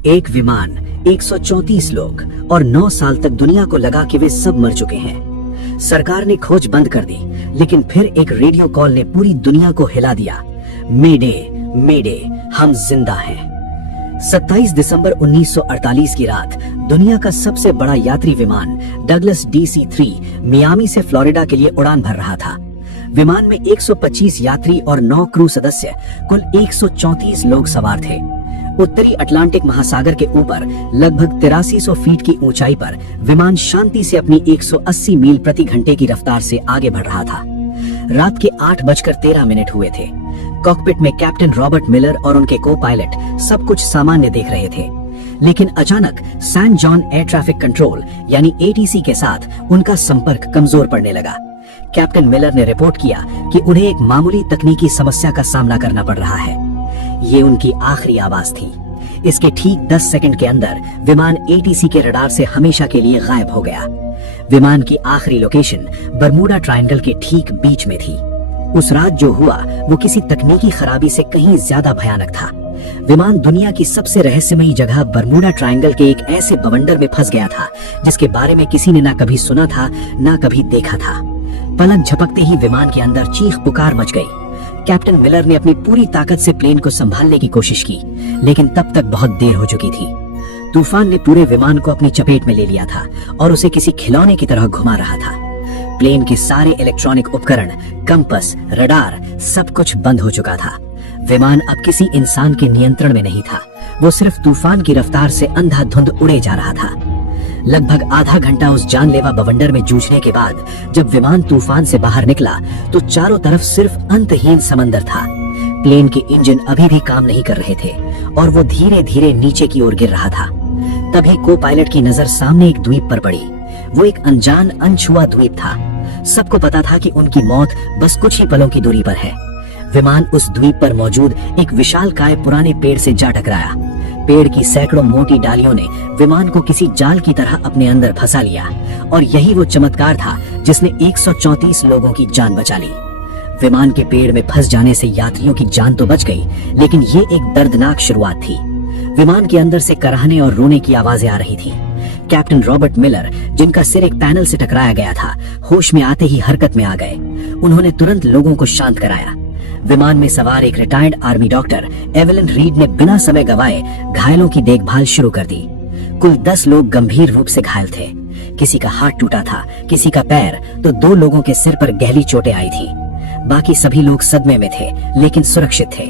एक विमान, 134 लोग और 9 साल तक दुनिया को लगा कि वे सब मर चुके हैं। सरकार ने खोज बंद कर दी, लेकिन फिर एक रेडियो कॉल ने पूरी दुनिया को हिला दिया। मेडे, मेडे, हम जिंदा हैं। 27 दिसंबर 1948 की रात दुनिया का सबसे बड़ा यात्री विमान डगलस DC-3 मियामी से फ्लोरिडा के लिए उड़ान भर रहा था। विमान में 125 यात्री और 9 क्रू सदस्य, कुल 134 लोग सवार थे। उत्तरी अटलांटिक महासागर के ऊपर लगभग 8300 फीट की ऊंचाई पर विमान शांति से अपनी 180 मील प्रति घंटे की रफ्तार से आगे बढ़ रहा था। रात के 8:13 हुए थे। कॉकपिट में कैप्टन रॉबर्ट मिलर और उनके को पायलट सब कुछ सामान्य देख रहे थे, लेकिन अचानक San Juan air traffic control यानी ATC के साथ उनका संपर्क कमजोर पड़ने लगा। कैप्टन मिलर ने रिपोर्ट किया कि उन्हें एक मामूली तकनीकी समस्या का सामना करना पड़ रहा है। ये उनकी आखिरी आवाज थी। इसके ठीक 10 सेकंड के अंदर विमान ATC के रडार से हमेशा के लिए गायब हो गया। विमान की आखिरी लोकेशन बरमूडा ट्रायंगल के ठीक बीच में थी। उस रात जो हुआ वो किसी तकनीकी खराबी से कहीं ज्यादा भयानक था। विमान दुनिया की सबसे रहस्यमयी जगह बरमूडा ट्रायंगल के एक ऐसे बवंडर में फंस गया था जिसके बारे में किसी ने ना कभी सुना था ना कभी देखा था। पलक झपकते ही विमान के अंदर चीख पुकार मच गई। कैप्टन मिलर ने अपनी पूरी ताकत से प्लेन को संभालने की कोशिश की, लेकिन तब तक बहुत देर हो चुकी थी। तूफान ने पूरे विमान को अपनी चपेट में ले लिया था और उसे किसी खिलौने की तरह घुमा रहा था। प्लेन के सारे इलेक्ट्रॉनिक उपकरण, कंपस, रडार, सब कुछ बंद हो चुका था। विमान अब किसी इंसान के नियंत्रण में नहीं था। वो सिर्फ तूफान की रफ्तार से अंधाधुंध उड़े जा रहा था। लगभग आधा घंटा उस जानलेवा बवंडर में जूझने के बाद जब विमान तूफान से बाहर निकला तो चारों तरफ सिर्फ अंतहीन समंदर था। प्लेन के इंजन अभी भी काम नहीं कर रहे थे और वो धीरे धीरे नीचे की ओर गिर रहा था। तभी को पायलट की नजर सामने एक द्वीप पर पड़ी। वो एक अनजान, अनछुआ द्वीप था। सबको पता था कि उनकी मौत बस कुछ ही पलों की दूरी पर है। विमान उस द्वीप पर मौजूद एक विशालकाय पुराने पेड़ से जा टकराया। पेड़ की सैकड़ों मोटी डालियों ने विमान को किसी जाल की तरह अपने अंदर फंसा लिया और यही वो चमत्कार था जिसने 134 लोगों की जान बचा ली। विमान के पेड़ में फंस जाने से यात्रियों की जान तो बच गई, लेकिन ये एक दर्दनाक शुरुआत थी। विमान के अंदर से कराहने और रोने की आवाजें आ रही थी। कैप्टन रॉबर्ट मिलर, जिनका सिर एक पैनल से टकराया गया था, होश में आते ही हरकत में आ गए। उन्होंने तुरंत लोगों को शांत कराया। विमान में सवार एक retired army doctor Evelyn read ने बिना समय गवाए घायलों की देखभाल शुरू कर दी। कुल 10 लोग गंभीर रूप से घायल थे। किसी का हाथ टूटा था, किसी का पैर, तो 2 लोगों के सिर पर गहरी चोटें आई थी। बाकी सभी लोग सदमे में थे, लेकिन सुरक्षित थे।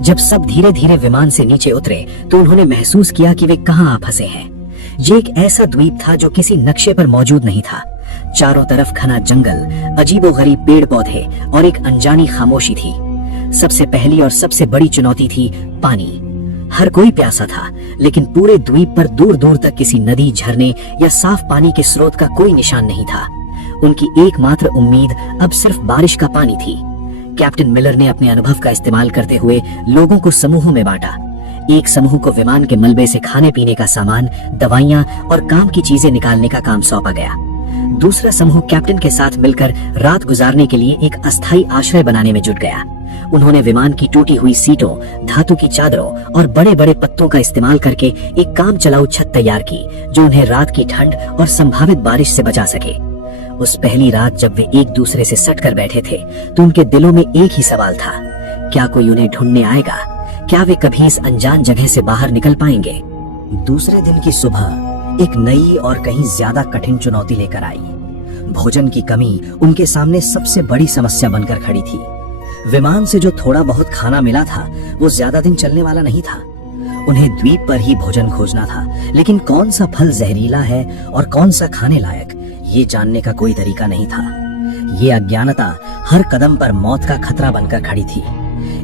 जब सब धीरे धीरे विमान से नीचे उतरे तो उन्होंने महसूस किया कि वे कहां आ फंसे हैं। ये एक ऐसा द्वीप था जो किसी नक्शे पर मौजूद नहीं था। चारों तरफ घना जंगल, अजीबोगरीब पेड़ पौधे और एक अनजानी खामोशी थी। सबसे पहली और सबसे बड़ी चुनौती थी पानी। हर कोई प्यासा था, लेकिन पूरे द्वीप पर दूर दूर तक किसी नदी, झरने या साफ पानी के स्रोत का कोई निशान नहीं था। उनकी एकमात्र उम्मीद अब सिर्फ बारिश का पानी थी। कैप्टन मिलर ने अपने अनुभव का इस्तेमाल करते हुए लोगों को समूहों में बांटा। एक समूह को विमान के मलबे से खाने पीने का सामान, दवाइयां और काम की चीजें निकालने का काम सौंपा गया। दूसरा समूह कैप्टन के साथ मिलकर रात गुजारने के लिए एक अस्थायी आश्रय बनाने में जुट गया। उन्होंने विमान की टूटी हुई सीटों, धातु की चादरों और बड़े बड़े पत्तों का इस्तेमाल करके एक काम चलाऊ छत तैयार की जो उन्हें रात की ठंड और संभावित बारिश से बचा सके। उस पहली रात जब वे एक दूसरे से सट कर बैठे थे तो उनके दिलों में एक ही सवाल था, क्या कोई उन्हें ढूंढने आएगा? क्या वे कभी इस अनजान जगह से बाहर निकल पाएंगे? दूसरे दिन की सुबह एक नई और कहीं ज्यादा कठिन चुनौती लेकर आई। भोजन की कमी उनके सामने सबसे बड़ी समस्या बनकर खड़ी थी। विमान से जो थोड़ा बहुत खाना मिला था वो ज्यादा दिन चलने वाला नहीं था। उन्हें द्वीप पर ही भोजन खोजना था, लेकिन कौन सा फल जहरीला है और कौन सा खाने लायक, ये जानने का कोई तरीका नहीं था। ये अज्ञानता हर कदम पर मौत का खतरा बनकर खड़ी थी।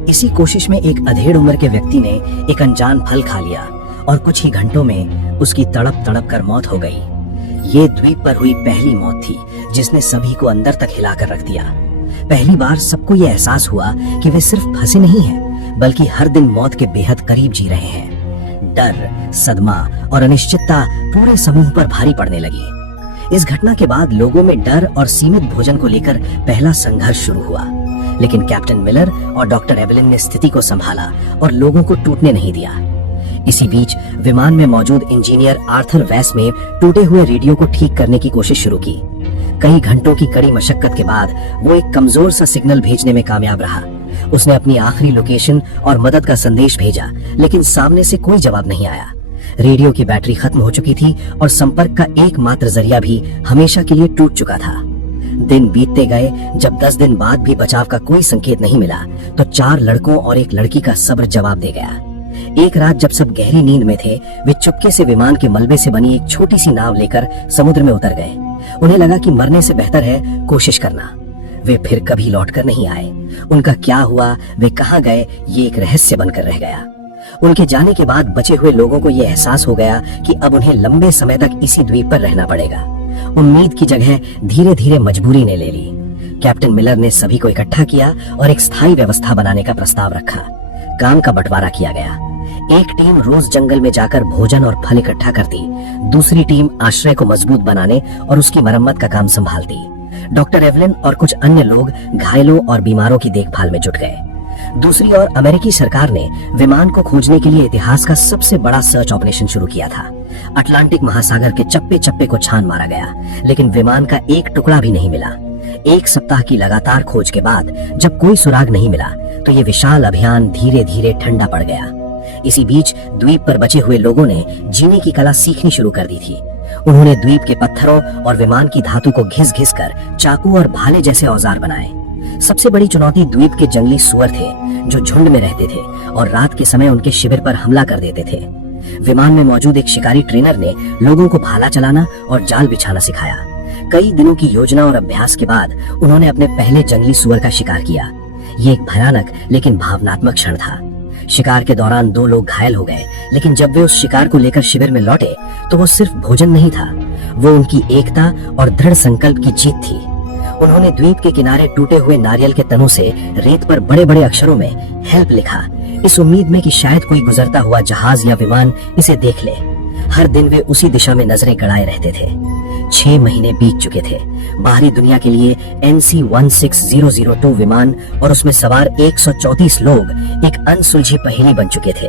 इसी कोशिश में एक अधेड़ उम्र के व्यक्ति ने एक अनजान फल खा लिया और कुछ ही घंटों में उसकी तड़प तड़प कर मौत हो गई। ये द्वीप पर हुई पहली मौत थी जिसने सभी को अंदर तक हिलाकर रख दिया। पहली बार सबको यह एहसास हुआ कि वे सिर्फ फंसे नहीं हैं, बल्कि हर दिन मौत के बेहद करीब जी रहे हैं। डर, सदमा और अनिश्चितता पूरे समूह पर भारी पड़ने लगी। इस घटना के बाद लोगों में डर और सीमित भोजन को लेकर पहला संघर्ष शुरू हुआ, लेकिन कैप्टन मिलर और डॉक्टर एवेलिन ने स्थिति को संभाला और लोगों को टूटने नहीं दिया। इसी बीच विमान में मौजूद इंजीनियर आर्थर वेस ने टूटे हुए रेडियो को ठीक करने की कोशिश शुरू की। कई घंटों की कड़ी मशक्कत के बाद वो एक कमजोर सा सिग्नल भेजने में कामयाब रहा। उसने अपनी आखिरी लोकेशन और मदद का संदेश भेजा, लेकिन सामने से कोई जवाब नहीं आया। रेडियो की बैटरी खत्म हो चुकी थी और संपर्क का एकमात्र जरिया भी हमेशा के लिए टूट चुका था। दिन बीतते गए। जब 10 दिन बाद भी बचाव का कोई संकेत नहीं मिला, तो 4 लड़कों और एक लड़की का सब्र जवाब दे गया। एक रात जब सब गहरी नींद में थे, वे चुपके से विमान के मलबे से बनी एक छोटी सी नाव लेकर समुद्र में उतर गए। उन्हें लगा कि मरने से बेहतर है कोशिश करना। वे फिर कभी लौटकर नहीं आए। उनका क्या हुआ, वे कहाँ गए, ये एक रहस्य बनकर रह गया। उनके जाने के बाद बचे हुए लोगों को ये एहसास हो गया कि अब उन्हें लंबे समय तक इसी द्वीप पर रहना पड़ेगा। उम्मीद की जगह धीरे धीरे मजबूरी ने ले ली। कैप्टन मिलर ने सभी को इकट्ठा किया और एक स्थायी व्यवस्था बनाने का प्रस्ताव रखा। काम का बंटवारा किया गया। एक टीम रोज जंगल में जाकर भोजन और फल इकट्ठा करती, दूसरी टीम आश्रय को मजबूत बनाने और उसकी मरम्मत का काम संभालती। डॉक्टर एवलिन और कुछ अन्य लोग घायलों और बीमारों की देखभाल में जुट गए। दूसरी ओर अमेरिकी सरकार ने विमान को खोजने के लिए इतिहास का सबसे बड़ा सर्च ऑपरेशन शुरू किया था। अटलांटिक महासागर के चप्पे चप्पे को छान मारा गया, लेकिन विमान का एक टुकड़ा भी नहीं मिला। 1 सप्ताह की लगातार खोज के बाद जब कोई सुराग नहीं मिला, तो ये विशाल अभियान धीरे धीरे ठंडा पड़ गया। इसी बीच द्वीप पर बचे हुए लोगों ने जीने की कला सीखनी शुरू कर दी थी। उन्होंने द्वीप के पत्थरों और विमान की धातु को घिस घिस कर चाकू और भाले जैसे औजार बनाए। सबसे बड़ी चुनौती द्वीप के जंगली सुअर थे, जो झुंड में रहते थे और रात के समय उनके शिविर पर हमला कर देते थे। विमान में मौजूद एक शिकारी ट्रेनर ने लोगों को भाला चलाना और जाल बिछाना सिखाया। कई दिनों की योजना और अभ्यास के बाद उन्होंने अपने पहले जंगली सुअर का शिकार किया। ये एक भयानक लेकिन भावनात्मक क्षण था। शिकार के दौरान 2 लोग घायल हो गए, लेकिन जब वे उस शिकार को लेकर शिविर में लौटे, तो वो सिर्फ भोजन नहीं था, वो उनकी एकता और दृढ़ संकल्प की जीत थी। उन्होंने द्वीप के किनारे टूटे हुए नारियल के तनों से रेत पर बड़े बड़े अक्षरों में हेल्प लिखा, इस उम्मीद में कि शायद कोई गुजरता हुआ जहाज या विमान इसे देख ले। हर दिन वे उसी दिशा में नजरें गड़ाए रहते थे। 6 महीने बीत चुके थे। बाहरी दुनिया के लिए NC-16-002 विमान और उसमें सवार 134 लोग एक अनसुलझी पहेली बन चुके थे।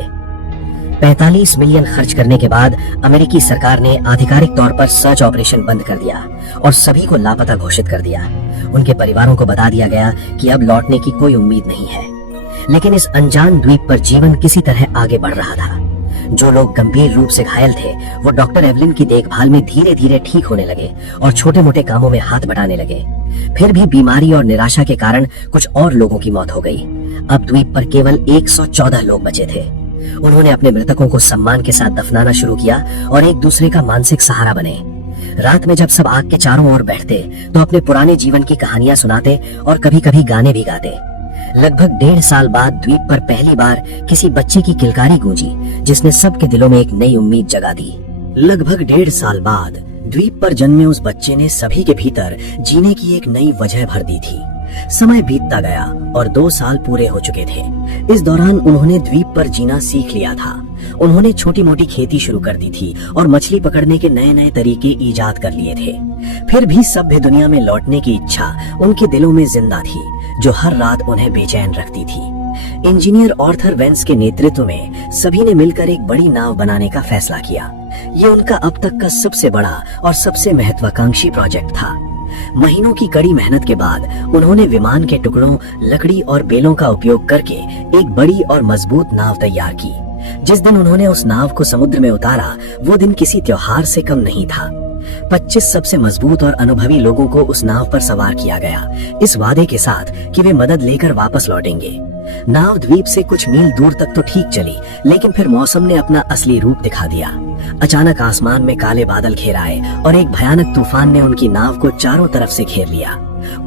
45 मिलियन खर्च करने के बाद अमेरिकी सरकार ने आधिकारिक तौर पर सर्च ऑपरेशन बंद कर दिया और सभी को लापता घोषित कर दिया। उनके परिवारों को बता दिया गया कि अब लौटने की कोई उम्मीद नहीं है। लेकिन इस अनजान द्वीप पर जीवन किसी तरह आगे बढ़ रहा था। जो लोग गंभीर रूप से घायल थे, वो डॉक्टर एवलिन की देखभाल में धीरे धीरे ठीक होने लगे और छोटे मोटे कामों में हाथ बटाने लगे। फिर भी बीमारी और निराशा के कारण कुछ और लोगों की मौत हो गई। अब द्वीप पर केवल 114 लोग बचे थे। उन्होंने अपने मृतकों को सम्मान के साथ दफनाना शुरू किया और एक दूसरे का मानसिक सहारा बने। रात में जब सब आग के चारों ओर बैठते, तो अपने पुराने जीवन की कहानियां सुनाते और कभी कभी गाने भी गाते। लगभग 1.5 साल बाद द्वीप पर पहली बार किसी बच्चे की किलकारी गूंजी, जिसने सबके दिलों में एक नई उम्मीद जगा दी। लगभग 1.5 साल बाद द्वीप पर जन्मे उस बच्चे ने सभी के भीतर जीने की एक नई वजह भर दी थी। समय बीतता गया और 2 साल पूरे हो चुके थे। इस दौरान उन्होंने द्वीप पर जीना सीख लिया था। उन्होंने छोटी मोटी खेती शुरू कर दी थी और मछली पकड़ने के नए नए तरीके ईजाद कर लिए थे। फिर भी सभ्य दुनिया में लौटने की इच्छा उनके दिलों में जिंदा थी, जो हर रात उन्हें बेचैन रखती थी। इंजीनियर आर्थर वेंस के नेतृत्व में सभी ने मिलकर एक बड़ी नाव बनाने का फैसला किया। ये उनका अब तक का सबसे बड़ा और सबसे महत्वाकांक्षी प्रोजेक्ट था। महीनों की कड़ी मेहनत के बाद उन्होंने विमान के टुकड़ों, लकड़ी और बेलों का उपयोग करके एक बड़ी और मजबूत नाव तैयार की। जिस दिन उन्होंने उस नाव को समुद्र में उतारा, वो दिन किसी त्योहार से कम नहीं था। 25 सबसे मजबूत और अनुभवी लोगों को उस नाव पर सवार किया गया, इस वादे के साथ कि वे मदद लेकर वापस लौटेंगे। नाव द्वीप से कुछ मील दूर तक तो ठीक चली, लेकिन फिर मौसम ने अपना असली रूप दिखा दिया। अचानक आसमान में काले बादल घेर आए और एक भयानक तूफान ने उनकी नाव को चारों तरफ से घेर लिया।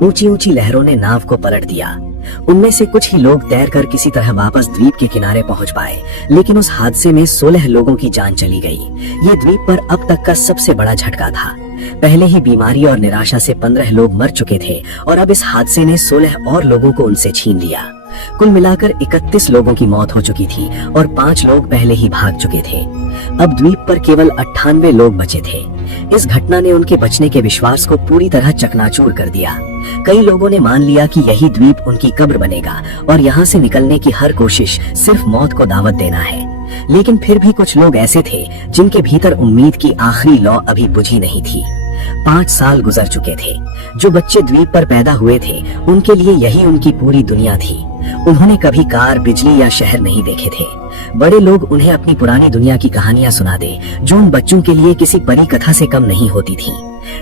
ऊंची ऊंची लहरों ने नाव को पलट दिया। उनमें से कुछ ही लोग तैरकर किसी तरह वापस द्वीप के किनारे पहुंच पाए, लेकिन उस हादसे में 16 लोगों की जान चली गई। ये द्वीप पर अब तक का सबसे बड़ा झटका था। पहले ही बीमारी और निराशा से 15 लोग मर चुके थे और अब इस हादसे ने 16 और लोगों को उनसे छीन लिया। कुल मिलाकर 31 लोगों की मौत हो चुकी थी और 5 लोग पहले ही भाग चुके थे। अब द्वीप पर केवल 98 लोग बचे थे। इस घटना ने उनके बचने के विश्वास को पूरी तरह चकनाचूर कर दिया। कई लोगों ने मान लिया कि यही द्वीप उनकी कब्र बनेगा और यहाँ से निकलने की हर कोशिश सिर्फ मौत को दावत देना है। लेकिन फिर भी कुछ लोग ऐसे थे जिनके भीतर उम्मीद की आखिरी लौ अभी बुझी नहीं थी। 5 साल गुजर चुके थे। जो बच्चे द्वीप पर पैदा हुए थे उनके लिए यही उनकी पूरी दुनिया थी। उन्होंने कभी कार, बिजली या शहर नहीं देखे थे। बड़े लोग उन्हें अपनी पुरानी दुनिया की कहानियां सुना दे जो उन बच्चों के लिए किसी परी कथा से कम नहीं होती थी।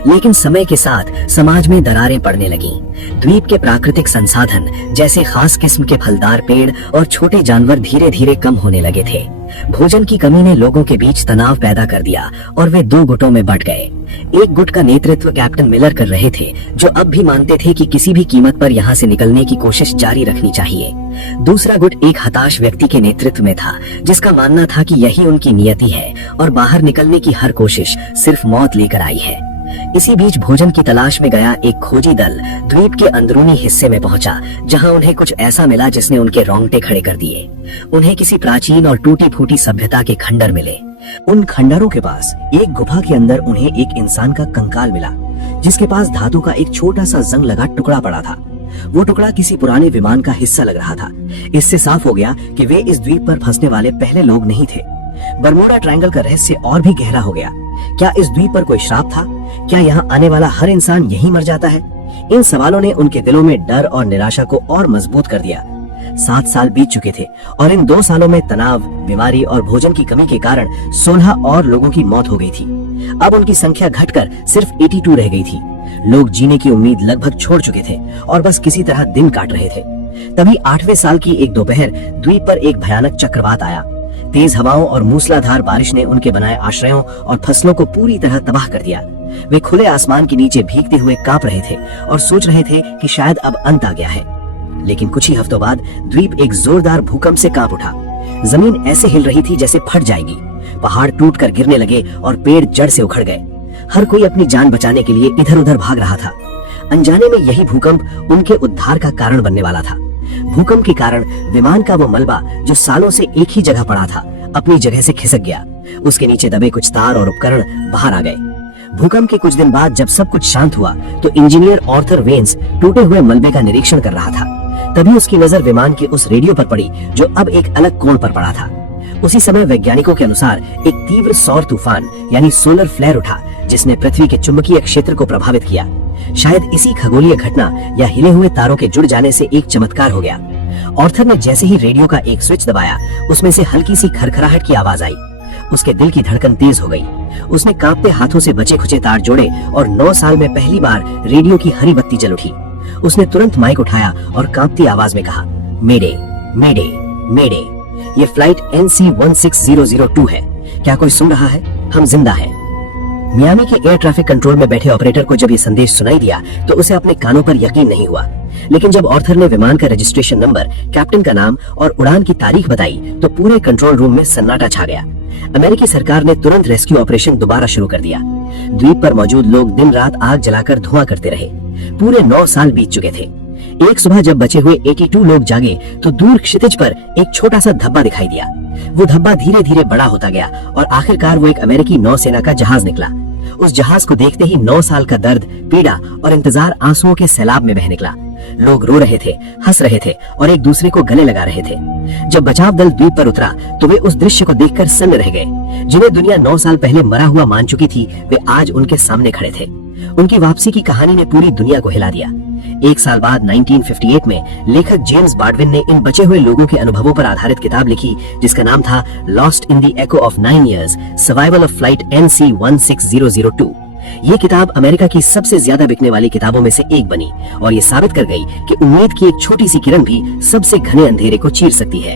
लेकिन समय के साथ समाज में दरारें पड़ने लगीं। द्वीप के प्राकृतिक संसाधन जैसे खास किस्म के फलदार पेड़ और छोटे जानवर धीरे धीरे कम होने लगे थे। भोजन की कमी ने लोगों के बीच तनाव पैदा कर दिया और वे 2 गुटों में बंट गए। एक गुट का नेतृत्व कैप्टन मिलर कर रहे थे, जो अब भी मानते थे कि किसी भी कीमत पर यहाँ से निकलने की कोशिश जारी रखनी चाहिए। दूसरा गुट एक हताश व्यक्ति के नेतृत्व में था, जिसका मानना था कि यही उनकी नियति है और बाहर निकलने की हर कोशिश सिर्फ मौत लेकर आई है। इसी बीच भोजन की तलाश में गया एक खोजी दल द्वीप के अंदरूनी हिस्से में पहुंचा, जहां उन्हें कुछ ऐसा मिला जिसने उनके रोंगटे खड़े कर दिए। उन्हें किसी प्राचीन और टूटी फूटी सभ्यता के खंडर मिले। उन खंडरों के पास एक गुफा के अंदर उन्हें एक इंसान का कंकाल मिला, जिसके पास धातु का एक छोटा सा जंग लगा टुकड़ा पड़ा था। वो टुकड़ा किसी पुराने विमान का हिस्सा लग रहा था। इससे साफ हो गया कि वे इस द्वीप पर फंसने वाले पहले लोग नहीं थे। बरमूडा ट्रायंगल का रहस्य और भी गहरा हो गया। क्या इस द्वीप पर कोई श्राप था? क्या यहाँ आने वाला हर इंसान यहीं मर जाता है? इन सवालों ने उनके दिलों में डर और निराशा को और मजबूत कर दिया। 7 साल बीत चुके थे और इन 2 सालों में तनाव, बीमारी और भोजन की कमी के कारण 16 और लोगों की मौत हो गई थी। अब उनकी संख्या घटकर सिर्फ 82 रह गई थी। लोग जीने की उम्मीद लगभग छोड़ चुके थे और बस किसी तरह दिन काट रहे थे। तभी 8वें साल की एक दोपहर द्वीप पर एक भयानक चक्रवात आया। तेज हवाओं और मूसलाधार बारिश ने उनके बनाए आश्रयों और फसलों को पूरी तरह तबाह कर दिया। वे खुले आसमान के नीचे भीगते हुए कांप रहे थे और सोच रहे थे कि शायद अब अंत आ गया है। लेकिन कुछ ही हफ्तों बाद द्वीप एक जोरदार भूकंप से कांप उठा। जमीन ऐसे हिल रही थी जैसे फट जाएगी। पहाड़ टूटकर गिरने लगे और पेड़ जड़ से उखड़ गए। हर कोई अपनी जान बचाने के लिए इधर उधर भाग रहा था। अनजाने में यही भूकंप उनके उद्धार का कारण बनने वाला था। भूकंप के कारण विमान का वो मलबा जो सालों से एक ही जगह पड़ा था, अपनी जगह से खिसक गया। उसके नीचे दबे कुछ तार और उपकरण बाहर आ गए। भूकंप के कुछ दिन बाद जब सब कुछ शांत हुआ तो इंजीनियर आर्थर वेन्स टूटे हुए मलबे का निरीक्षण कर रहा था। तभी उसकी नजर विमान के उस रेडियो पर पड़ी जो अब एक अलग कोण पर पड़ा था। उसी समय वैज्ञानिकों के अनुसार एक तीव्र सौर तूफान यानी सोलर फ्लेयर उठा, जिसने पृथ्वी के चुंबकीय क्षेत्र को प्रभावित किया। शायद इसी खगोलीय घटना या हिले हुए तारों के जुड़ जाने से एक चमत्कार हो गया। आर्थर ने जैसे ही रेडियो का एक स्विच दबाया, उसमें से हल्की सी खरखराहट की आवाज आई। उसके दिल की धड़कन तेज हो गई। उसने कांपते हाथों से बचे खुचे तार जोड़े और 9 साल में पहली बार रेडियो की हरी बत्ती जल उठी। उसने तुरंत माइक उठाया और कांपती आवाज में कहा, मेडे मेडे मेडे, ये फ्लाइट NC-16002 है। क्या कोई सुन रहा है? हम जिंदा हैं। मियामी के एयर ट्रैफिक कंट्रोल में बैठे ऑपरेटर को जब ये संदेश सुनाई दिया तो उसे अपने कानों पर यकीन नहीं हुआ। लेकिन जब आर्थर ने विमान का रजिस्ट्रेशन नंबर, कैप्टन का नाम और उड़ान की तारीख बताई तो पूरे कंट्रोल रूम में सन्नाटा छा गया। अमेरिकी सरकार ने तुरंत रेस्क्यू ऑपरेशन दोबारा शुरू कर दिया। द्वीप पर मौजूद लोग दिन रात आग जलाकर धुआं करते रहे। पूरे 9 साल बीत चुके थे। एक सुबह जब बचे हुए 82 लोग जागे तो दूर क्षितिज पर एक छोटा सा धब्बा दिखाई दिया। वो धब्बा धीरे धीरे बड़ा होता गया और आखिरकार वो एक अमेरिकी नौसेना का जहाज निकला। उस जहाज को देखते ही 9 साल का दर्द, पीड़ा और इंतजार आंसुओं के सैलाब में बह निकला। लोग रो रहे थे, हंस रहे थे और एक दूसरे को गले लगा रहे थे। जब बचाव दल द्वीप पर उतरा तो वे उस दृश्य को देखकर सन्न रह गए। जिन्हें दुनिया 9 साल पहले मरा हुआ मान चुकी थी, वे आज उनके सामने खड़े थे। उनकी वापसी की कहानी ने पूरी दुनिया को हिला दिया। 1 साल बाद 1958 में लेखक जेम्स बाल्डविन ने इन बचे हुए लोगों के अनुभवों पर आधारित किताब लिखी, जिसका नाम था lost in the echo of 9 years, survival of flight NC-16002। ये किताब अमेरिका की सबसे ज्यादा बिकने वाली किताबों में से एक बनी और ये साबित कर गई कि उम्मीद की एक छोटी सी किरण भी सबसे घने अंधेरे को चीर सकती है।